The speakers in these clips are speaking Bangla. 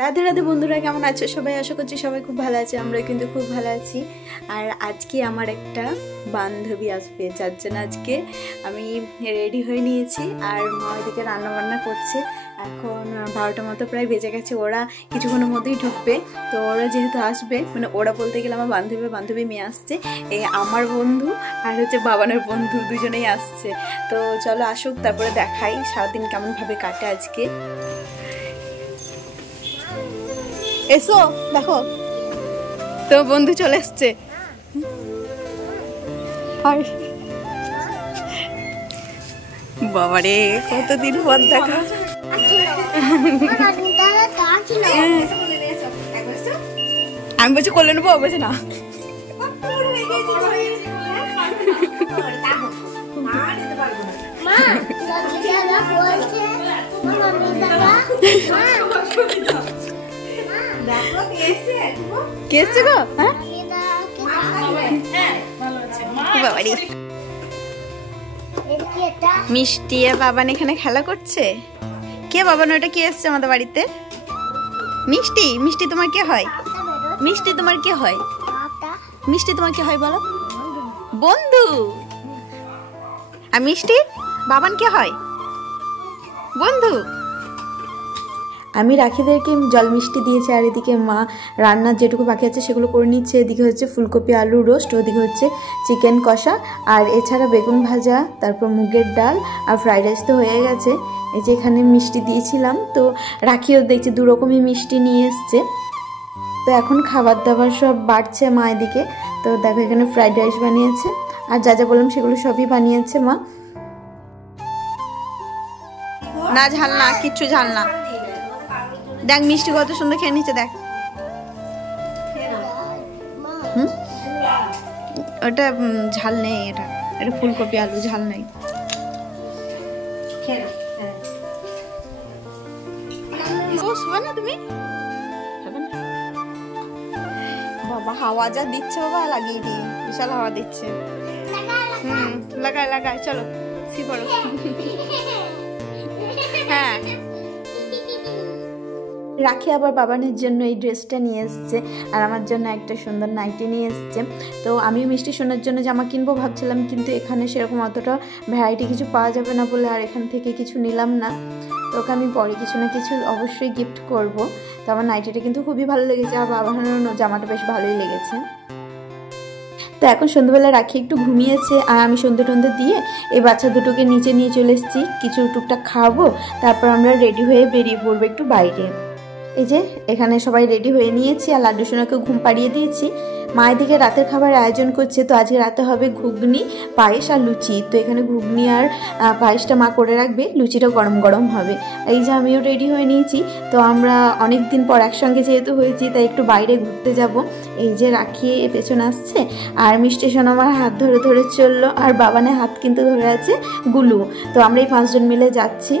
রাধে রাধে বন্ধুরা, কেমন আছো সবাই? আশা করছি সবাই খুব ভালো আছে। আমরা কিন্তু খুব ভালো আছি। আর আজকে আমার একটা বান্ধবী আসবে, যার জন্য আজকে আমি রেডি হয়ে নিয়েছি। আর মা ওইদিকে রান্নাবান্না করছে। এখন 12টার মতো প্রায় বেজে গেছে। ওরা কিছুক্ষণের মধ্যেই ঢুকবে। তো ওরা যেহেতু আসবে, মানে ওরা বলতে গেলে আমার বান্ধবী মেয়ে আসছে। এই আমার বন্ধু আর হচ্ছে বাবানের বন্ধু, দুজনেই আসছে। তো চলো আসুক, তারপরে দেখাই সারাদিন কেমনভাবে কাটে আজকে। এসো দেখো, তো বন্ধু চলে এসছে। বাবারে কতদিন পর দেখা। আমি বলছি করলে নেবো, বলছে না। মিষ্টি আর বাবান এখানে খেলা করছে। কে বাবান? ওটা কে এসছে আমাদের বাড়িতে? মিষ্টি। মিষ্টি তোমার কে হয়? মিষ্টি তোমার কে হয়? মিষ্টি তোমার কে হয় বলো? বন্ধু। আর মিষ্টি বাবান কে হয়? বন্ধু। আমি রাখিদেরকে জল মিষ্টি দিয়েছি। আর এদিকে মা রান্নার যেটুকু বাকি আছে সেগুলো করে নিচ্ছে। এদিকে হচ্ছে ফুলকপি আলু রোস্ট, ওদিকে হচ্ছে চিকেন কষা, আর এছাড়া বেগুন ভাজা, তারপর মুগের ডাল আর ফ্রাইড রাইস তো হয়ে গেছে। এই যে এখানে মিষ্টি দিয়েছিলাম, তো রাখিও দেখছি দু রকমই মিষ্টি নিয়ে এসছে। তো এখন খাবার দাবার সব বাড়ছে মা এদিকে। তো দেখো এখানে ফ্রাইড রাইস বানিয়েছে, আর যা যা বললাম সেগুলো সবই বানিয়েছে মা। না ঝাল না, কিচ্ছু ঝাল না। দেখ মিষ্টি কত সুন্দর খেয়ে নিচ্ছে, দেখ। ওটা ঝাল নেই, এটা এটা ফুলকপি আলু, ঝাল নেই। না তুমি বাবা হাওয়া যা দিচ্ছে, বাবা লাগিয়ে দিই, বিশাল হাওয়া দিচ্ছে। লাগাই লাগাই, চলো সি পড়ো। হ্যাঁ, রাখি আবার বাবানের জন্য এই ড্রেসটা নিয়ে এসছে, আর আমার জন্য একটা সুন্দর নাইটি নিয়ে এসছে। তো আমি মিষ্টি সোনার জন্য জামা কিনবো ভাবছিলাম, কিন্তু এখানে সেরকম অতটা ভ্যারাইটি কিছু পাওয়া যাবে না বলে আর এখান থেকে কিছু নিলাম না। তো ওকে আমি পরে কিছু না কিছু অবশ্যই গিফট করব। তো আমার নাইটিটা কিন্তু খুবই ভালো লেগেছে, আর বাবানের জামাটা বেশ ভালোই লেগেছে। তো এখন সন্ধ্যাবেলা রাখি একটু ঘুমিয়েছে, আর আমি সন্ধ্যে টন্ধে দিয়ে এই বাচ্চা দুটোকে নিচে নিয়ে চলে এসেছি। কিছু টুকটাক খাওয়াবো, তারপর আমরা রেডি হয়ে বেরিয়ে পড়বো একটু বাইরে। এই যে এখানে সবাই রেডি হয়ে নিয়েছি, আর লাড্ডু সোনাকে ঘুম পাড়িয়ে দিয়েছি। মায়ের দিকে রাতের খাবার আয়োজন করছে। তো আজকে রাতে হবে ঘুগনি, পায়েস আর লুচি। তো এখানে ঘুগনি আর পায়েসটা মা করে রাখবে, লুচিটা গরম গরম হবে। এই যে আমিও রেডি হয়ে নিয়েছি। তো আমরা অনেক দিন পর একসঙ্গে যেহেতু হয়েছি, তাই একটু বাইরে ঘুরতে যাব। এই যে রাখি পেছনে আসছে, আর মিষ্টি সোনা আমার হাত ধরে ধরে চললো, আর বাবানের হাত কিন্তু ধরে আছে গুলু। তো আমরা এই 5 জন মিলে যাচ্ছি।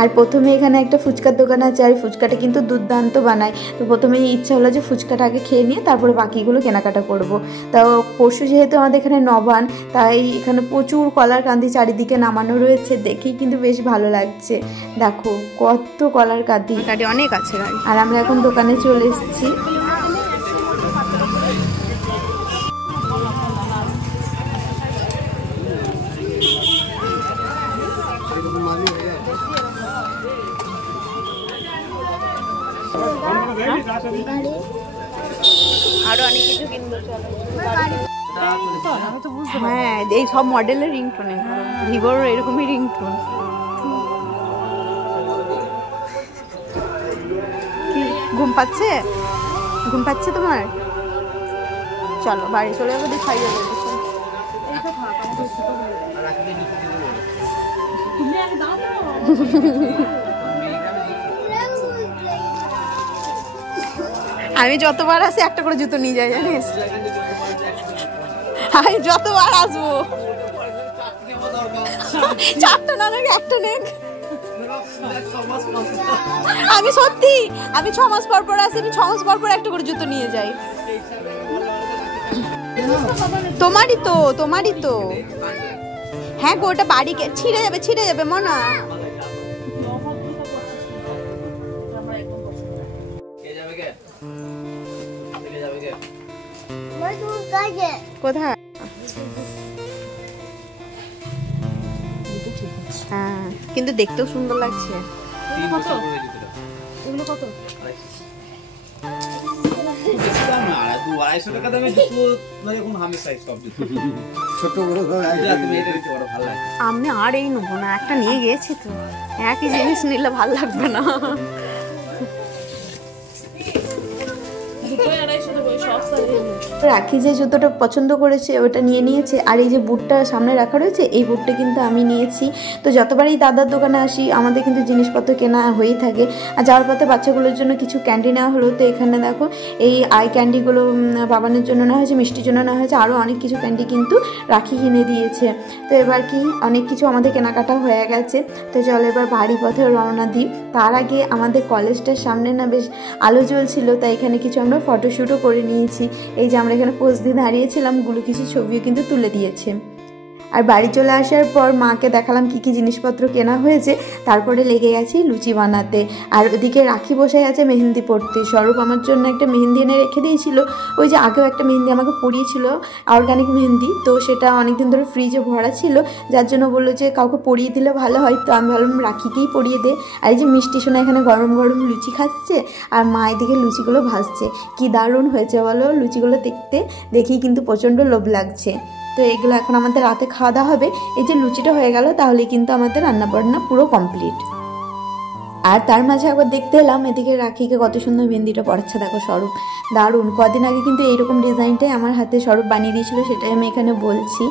আর প্রথমে এখানে একটা ফুচকার দোকান আছে, আর ফুচকাটা কিন্তু দুর্দান্ত বানায়। তো প্রথমেই ইচ্ছা হলো যে ফুচকাটা আগে খেয়ে নিয়ে তারপরে বাকিগুলো কেনাকাটা করব। তাও পরশু যেহেতু আমাদের এখানে নবান, তাই এখানে প্রচুর কলার কান্দি চারিদিকে নামানো রয়েছে, দেখেই কিন্তু বেশ ভালো লাগছে। দেখো কত কলার কান্দি, গাড়ি অনেক আছে গাড়ি। আর আমরা এখন দোকানে চলে এসেছি। আরো অনেক কিছু কিনবো, হ্যাঁ এই সব মডেলের রিংটোন, ভিভোর এরকমই রিংটোন। ঘুম পাচ্ছে? ঘুম পাচ্ছে তোমার? চলো বাড়ি চলে যাবো, দিয়ে খাইয়ে দেবো। আমি যতবার আসি একটা করে জুতো নিয়ে যাই, জানিস? আমি যতবার আসবো 4টা না, একটা নেক। আমি সত্যি, আমি 6 মাস পর পর আসি, আমি 6 মাস পর পর একটা করে জুতো নিয়ে যাই। তোমারই তো, তোমারই তো। হ্যাঁ গো, ওটা বাড়ি ছিঁড়ে যাবে, ছিঁড়ে যাবে মনা। কোথায়? হ্যাঁ, কিন্তু দেখতেও সুন্দর লাগছে। এগুলো কত? আমি আর এই নেবো না, একটা নিয়ে গিয়েছি তো, একই জিনিস নিলে ভাল লাগবে না। রাখি যে জুতোটা পছন্দ করেছে ওটা নিয়ে নিয়েছে, আর এই যে বুটটা সামনে রাখা রয়েছে এই বুটটা কিন্তু আমি নিয়েছি। তো যতবারই দাদার দোকানে আসি আমাদের কিন্তু জিনিসপত্র কেনা হয়েই থাকে। আর যাওয়ার পথে বাচ্চাগুলোর জন্য কিছু ক্যান্ডি নেওয়া হলো। তো এখানে দেখো এই আই ক্যান্ডিগুলো বাবানের জন্য নেওয়া হয়েছে, মিষ্টির জন্য নেওয়া হয়েছে, আরও অনেক কিছু ক্যান্ডি কিন্তু রাখি কিনে দিয়েছে। তো এবার কি অনেক কিছু আমাদের কেনাকাটা হয়ে গেছে। তো চলো এবার বাড়ি পথে রওনা দিই। তার আগে আমাদের কলেজটার সামনে না বেশ আলো জ্বলছিল, তাই এখানে কিছু আমরা ফটোশ্যুটও করে নিয়েছি। এই যে আমরা এখানে পোজ দিয়ে দাঁড়িয়েছিলাম, গুলো কিছু ছবিও কিন্তু তুলে দিয়েছে। আর বাড়ি চলে আসার পর মাকে দেখালাম কী কী জিনিসপত্র কেনা হয়েছে, তারপরে লেগে গেছি লুচি বানাতে। আর ওদিকে রাখি বসে আছে মেহেন্দি পড়তে। স্বরূপ আমার জন্য একটা মেহেন্দি এনে রেখে দিয়েছিল, ওই যে আগেও একটা মেহেন্দি আমাকে পরিয়েছিল, অর্গানিক মেহেন্দি। তো সেটা অনেকদিন ধরে ফ্রিজে ভরা ছিল, যার জন্য বললো যে কাউকে পরিয়ে দিলে ভালো হয়। তো আমি ভাবলাম রাখিকেই পরিয়ে দে। আর এই যে মিষ্টি সোনা এখানে গরম গরম লুচি খাচ্ছে, আর মা এদিকে লুচিগুলো ভাজছে। কি দারুণ হয়েছে বলো লুচিগুলো, দেখতে দেখেই কিন্তু প্রচণ্ড লোভ লাগছে। তো এগুলো এখন আমাদের রাতে খাওয়া দাওয়া হবে। এই যে লুচিটা হয়ে গেল তাহলে কিন্তু আমাদের রান্নাবান্না পুরো কমপ্লিট। আর তার মাঝে একবার দেখতে এলাম এদিকে রাখিকে কত সুন্দর মেহেন্দিটা পড়াচ্ছে, দেখো স্বরূপ দারুণ। কদিন আগে কিন্তু এইরকম ডিজাইনটাই আমার হাতে স্বরূপ বানিয়ে দিয়েছিল, সেটাই আমি এখানে বলছি।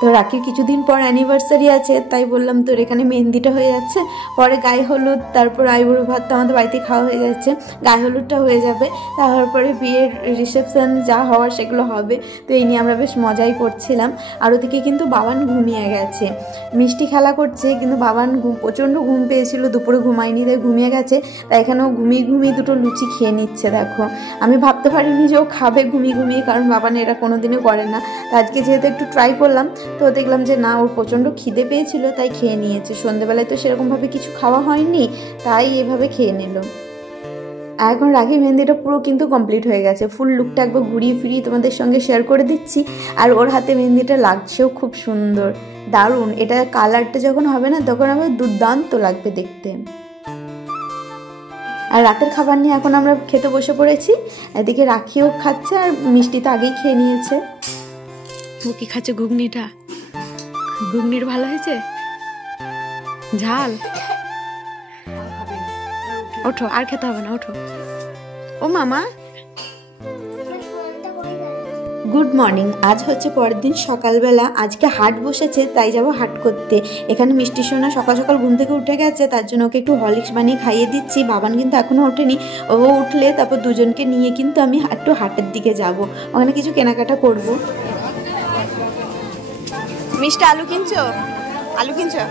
তো রাখির কিছুদিন পর অ্যানিভার্সারি আছে, তাই বললাম তোর এখানে মেহেন্দিটা হয়ে যাচ্ছে, পরে গায়ে হলুদ, তারপর আইবুড়ো ভাত তো আমাদের বাড়িতে খাওয়া হয়ে যাচ্ছে, গায়ে হলুদটা হয়ে যাবে, তারপরে বিয়ের রিসেপশন যা হওয়ার সেগুলো হবে। তো এই নিয়ে আমরা বেশ মজাই করছিলাম। আর ওদিকে কিন্তু বাবান ঘুমিয়ে গেছে, মিষ্টি খেলা করছে, কিন্তু বাবান প্রচণ্ড ঘুম পেয়েছিল, দুপুরে ঘুমায়নি, তাই ঘুমিয়ে গেছে। তাই এখানেও ঘুমিয়ে ঘুমিয়ে দুটো লুচি খেয়ে নিচ্ছে। দেখো আমি ভাবতে পারিনি যে ও খাবে ঘুমিয়ে ঘুমিয়ে, কারণ বাবান এরা কোনোদিনও করে না। তো আজকে যেহেতু একটু ট্রাই করলাম, তো দেখলাম যে না, ওর প্রচণ্ড খিদে পেয়েছিল তাই খেয়ে নিয়েছে। সন্ধ্যেবেলায় তো সেরকমভাবে কিছু খাওয়া হয়নি, তাই এভাবে খেয়ে নিল। আর এখন রাখি মেহেন্দিটা পুরো কিন্তু কমপ্লিট হয়ে গেছে। ফুল লুকটা একবার ঘুরিয়ে ফিরিয়ে তোমাদের সঙ্গে শেয়ার করে দিচ্ছি। আর ওর হাতে মেহেন্দিটা লাগছেও খুব সুন্দর, দারুণ। এটা কালারটা যখন হবে না তখন আবার দুর্দান্ত লাগবে দেখতে। আর রাতের খাবার নিয়ে এখন আমরা খেতে বসে পড়েছি। এদিকে রাখিও খাচ্ছে, আর মিষ্টি তো আগেই খেয়ে নিয়েছে। ও কি খাচ্ছে? ঘুগনিটা। ঘুগনির ভালো হয়েছে, ঝাল। ওঠো, আর খেতে হবে না, ওঠো। ও মামা গুড মর্নিং। আজ হচ্ছে পরের দিন সকালবেলা, আজকে হাট বসেছে তাই যাব হাট করতে। এখানে মিষ্টি সোনা সকাল সকাল ঘুম থেকে উঠে গেছে, তার জন্য ওকে একটু হরলিক্স বানিয়ে খাইয়ে দিচ্ছি। বাবান কিন্তু এখনও ওঠেনি, ও উঠলে তারপর দুজনকে নিয়ে কিন্তু আমি একটু হাটের দিকে যাব, ওখানে কিছু কেনাকাটা করব। মিষ্টি আলু কিনছো? আলু কিনছো?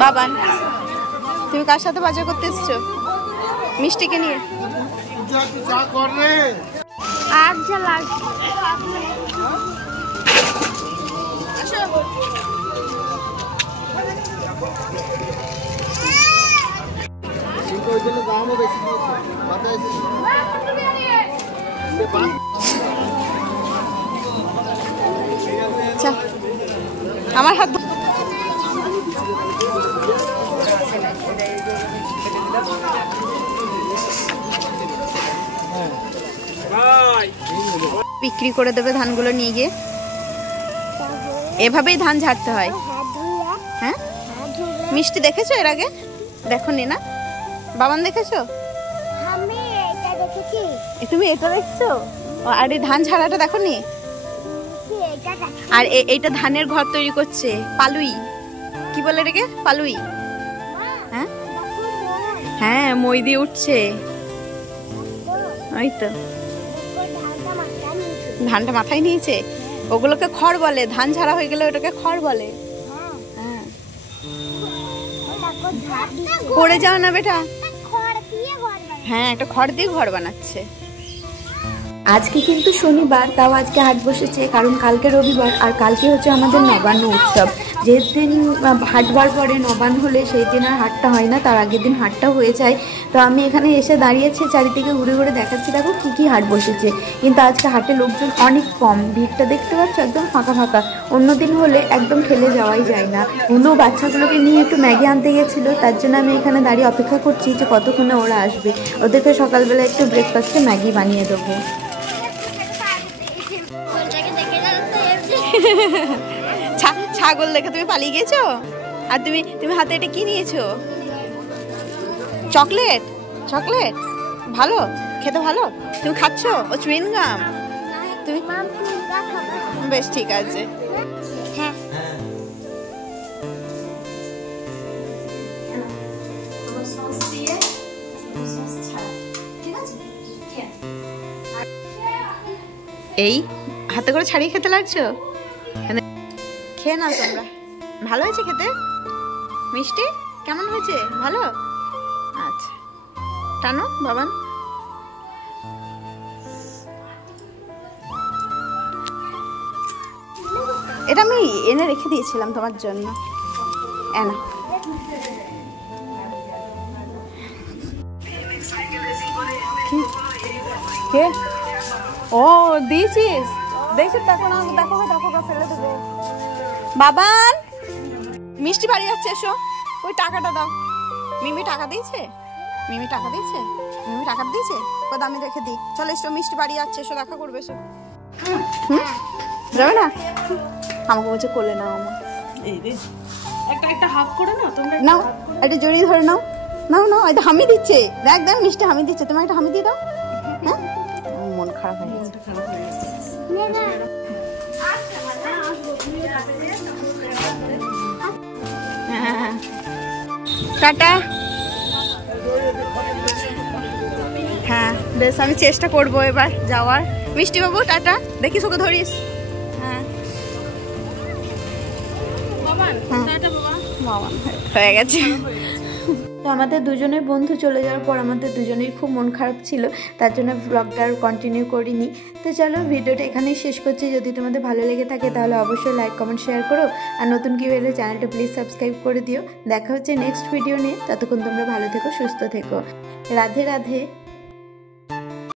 বাবান তুমি কার সাথে বাজার করতে এসছো? মিষ্টিকে নিয়ে। আমার হাত বিক্রি করে দেবে ধানগুলো নিয়ে গিয়ে। এভাবেই ধান ঝাড়তে হয়। হ্যাঁ, মিষ্টি দেখেছো এর আগে? দেখো নি না? বাবান দেখেছো? তুমি এটা দেখছো? আর এই ধান ঝাড়াটা দেখো নি? আর এইটা ধানের ঘর তৈরি করছে, পালুই কি বলে রেখে, পালুই। হ্যাঁ হ্যাঁ, মই দিয়ে উঠছে। ওই তো ধানটা মাথায় নিয়েছে, ওগুলোকে খড় বলে। ধান ঝাড়া হয়ে গেলে ওটাকে খড় বলে। হ্যাঁ পড়ে যাও না বেটা। হ্যাঁ, একটা খড় দিয়ে ঘর বানাচ্ছে। আজকে কিন্তু শনিবার, তাও আজকে হাট বসেছে, কারণ কালকে রবিবার আর কালকে হচ্ছে আমাদের নবান্ন উৎসব। যেদিন হাটবার পরে নবান্ন হলে সেই দিন আর হাটটা হয় না, তার আগের দিন হাটটা হয়ে যায়। তো আমি এখানে এসে দাঁড়িয়েছি, চারিদিকে ঘুরে ঘুরে দেখাচ্ছি দেখো কী কী হাট বসেছে। কিন্তু আজকে হাটে লোকজন অনেক কম, ভিড়টা দেখতে পাচ্ছ একদম ফাঁকা ফাঁকা। অন্যদিন হলে একদম ঠেলে যাওয়াই যায় না। হুলু বাচ্চাগুলোকে নিয়ে একটু ম্যাগি আনতে গেছিলো, তার জন্য আমি এখানে দাঁড়িয়ে অপেক্ষা করছি যে কতক্ষণে ওরা আসবে। ওদেরকে সকালবেলা একটু ব্রেকফাস্টে ম্যাগি বানিয়ে দেবো। ছাগল দেখে তুমি পালিয়ে গেছো? আর তুমি হাতে এটা কি নিয়েছো? চকলেট? চকলেট ভালো খেতে, ভালো তুমি খাচ্ছ? ও চুইং গাম তুমি? বেশ ঠিক আছে। এই হাতে করে ছাড়িয়ে খেতে লাগছো? খেয়ে নাও তোমরা। ভালো হয়েছে খেতে? মিষ্টি কেমন হয়েছে? ভালো? আচ্ছা টানো বাবান। এটা আমি এনে রেখে দিয়েছিলাম তোমার জন্য। এনা কে? ও দিয়েছিস? দেখছিস? দেখো না, দেখো দেখো, ফেলে দেবো। বাবান মিষ্টি বাড়ি যাচ্ছে, এসো। ওই টাকাটা দাও। মিমি টাকা দিয়েছে? মিমি টাকা দিয়েছে? মিমি টাকা দিয়েছে? ও দামি রেখে দিই। চলো এসো, মিষ্টি বাড়ি যাচ্ছে, এসো দেখা করবে, এসো। যাবে না? আমাকে বলছে কোলে নাও আমার। একটা হাফ করে নাও তোমরা। নাও একটা জড়িয়ে ধরে নাও। নাও নাও, এটা হামি দিচ্ছে। দেখ দেখ মিষ্টি হামি দিচ্ছে, তোমার একটা হামি দিয়ে দাও। হ্যাঁ, মন খারাপ হয়ে গেছে। টাটা। হ্যাঁ বেশ, আমি চেষ্টা করবো এবার যাওয়ার। মিষ্টি বাবু টাটা, দেখিস ওকে ধরিস। হ্যাঁ হয়ে গেছে। তো আমাদের দুজনের বন্ধু চলে যাওয়ার পর আমাদের দুজনেই খুব মন খারাপ ছিল, তার জন্য ব্লগটা আর কন্টিনিউ করিনি। তো চলো ভিডিওটা এখানেই শেষ করছি। যদি তোমাদের ভালো লেগে থাকে তাহলে অবশ্যই লাইক কমেন্ট শেয়ার করো, আর নতুন কেউ এলে চ্যানেলটা প্লিজ সাবস্ক্রাইব করে দিও। দেখা হচ্ছে নেক্সট ভিডিও নিয়ে, ততক্ষণ তোমরা ভালো থেকো, সুস্থ থেকো। রাধে রাধে।